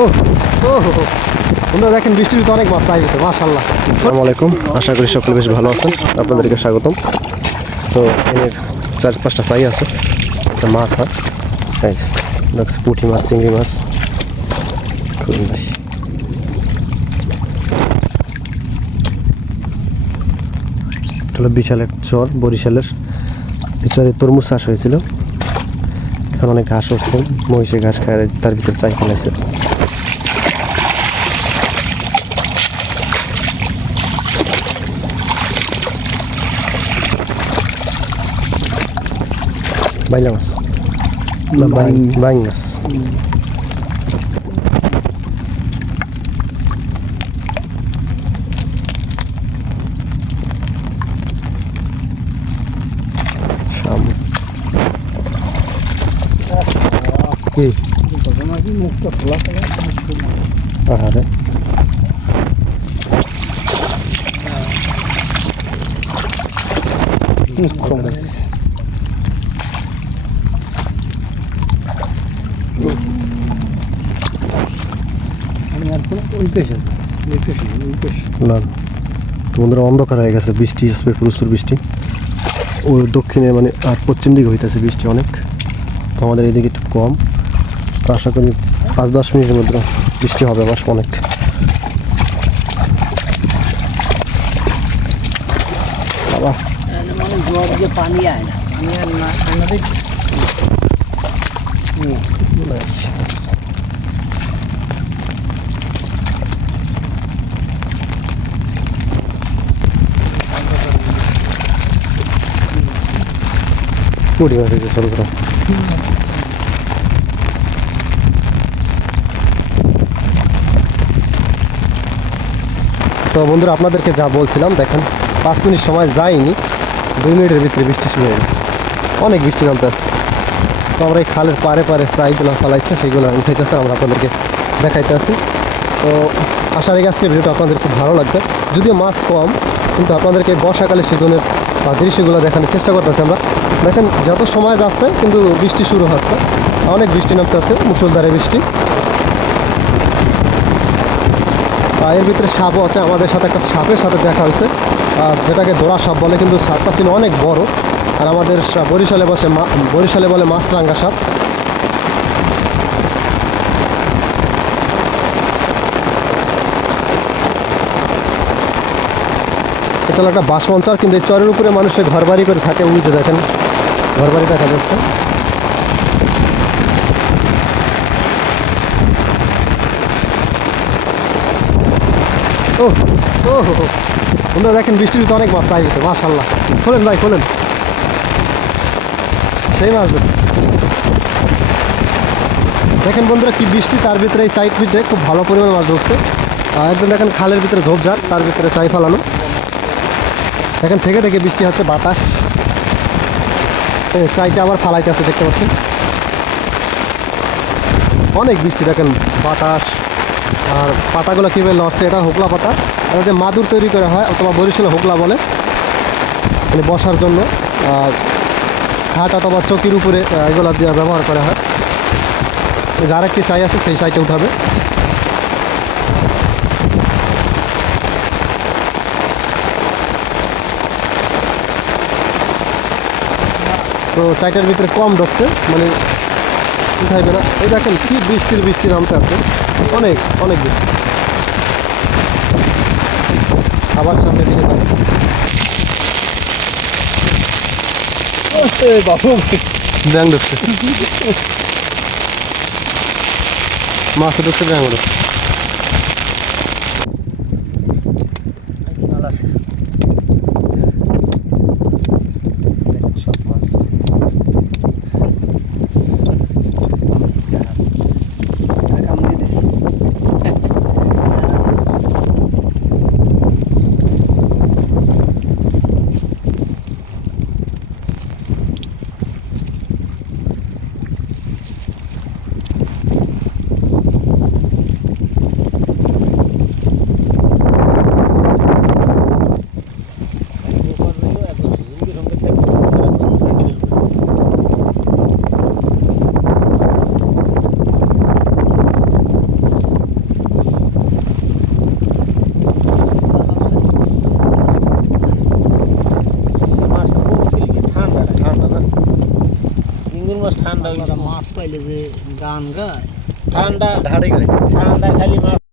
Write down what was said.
ও ও দেখেন অনেক মাছ আলাইকুম। আশা করি সকলে বেশ ভালো আছেন। আপনাদেরকে স্বাগতম। তো এর চার পাঁচটা সাই আছে, একটা মাছ হয়। পুঁটি মাছ, চিংড়ি মাছ। ভাই বিশাল এক চর, বরিশালের। এই চরে তরমুজ চাষ হয়েছিল। এখন অনেক ঘাস উঠছে মহিষে ঘাস খায়, তার ভিতরে চাই ফেলাইছে বাইলা মাছ? বাইং মাছ। কি? আহারে। না। তো বন্ধুরা অন্ধকার হয়ে গেছে বৃষ্টি আসবে প্রচুর বৃষ্টি। ওই দক্ষিণে মানে আর পশ্চিম দিকে হইতেছে বৃষ্টি অনেক। তো আমাদের এদিকে একটু কম। তো আশা করি পাঁচ দশ মিনিটের মধ্যে বৃষ্টি হবে আবার অনেক। বাবা। পানি আয় না পানি আর না আমাদের পুরি মাছ তো বন্ধুরা, আপনাদেরকে যা বলছিলাম, দেখেন, পাঁচ মিনিট সময় যায়নি, দুই মিনিটের ভিতরে বৃষ্টি শুরু হয়ে গেছে। অনেক বৃষ্টি নামতে আসছে তো আমরা এই খালের পারে পারে চাইগুলো ফেলাইছে, সেগুলো উঠাইতেছে, আমরা আপনাদেরকে দেখাইতে আসি তো আশা রেখে আজকের ভিডিওটা আপনাদের খুব ভালো লাগবে। যদিও মাছ কম, কিন্তু আপনাদেরকে বর্ষাকালে সিজনের দৃশ্যগুলো দেখানোর চেষ্টা করতেছি আমরা। দেখেন, যত সময় যাচ্ছে, কিন্তু বৃষ্টি শুরু হচ্ছে। অনেক বৃষ্টি নামতে আছে মুসুলধারে বৃষ্টি আর এর ভিতরে সাপও আছে, আমাদের সাথে একটা সাপের সাথে দেখা হয়েছে। যেটাকে দোড়া সাপ বলে, কিন্তু সাপটা ছিল অনেক বড়। আর আমাদের বরিশালে বসে বরিশালে বলে মাছরাঙ্গা সাপ। এটা একটা বাসমঞ্চার কিন্তু এই চরের উপরে মানুষের ঘর বাড়ি করে থাকে। উঁচু দেখেন ঘর বাড়ি দেখা যাচ্ছে। ও ও। বন্ধুরা দেখেন বৃষ্টির ভিতরে অনেক মাছ চাই মাশাল্লাহ খোলেন ভাই, খোলেন। সেই মাছ দেখেন বন্ধুরা কি বৃষ্টি, তার ভিতরে এই চাইট ভিতরে খুব ভালো পরিমাণে মাছ ঢুকছে একদম দেখেন খালের ভিতরে ঝোপঝাড় তার ভিতরে চাই ফেলানো। দেখেন থেকে থেকে বৃষ্টি হচ্ছে, বাতাস। চাইটা আবার ফালাইতে আছে, দেখতে পাচ্ছেন? অনেক বৃষ্টি, দেখেন বাতাস। আর পাতাগুলো কীভাবে লড়ছে, এটা হোকলা পাতা। যে মাদুর তৈরি করা হয়, অথবা বরিশালে হোকলা বলে মানে বসার জন্য। খাট অথবা চকির উপরে এগুলো দিয়ে ব্যবহার করা হয়। যার একটি চাই আছে, সেই চাইটা উঠাবে। তো চাইটার ভিতরে কম ঢুকছে মানে উঠাইবে না। এই দেখেন কি বৃষ্টির বৃষ্টি নামতে আছে। অনেক অনেক বৃষ্টি। আবার সামনে দিকে ব্যাং ঢুকছে। মাছ ঢুকছে ব্যাং ঢুকছে। ঠান্ডা মাছ পাইলে যে গান গায়। ঠান্ডা ধারে ঠান্ডা খালি মাছ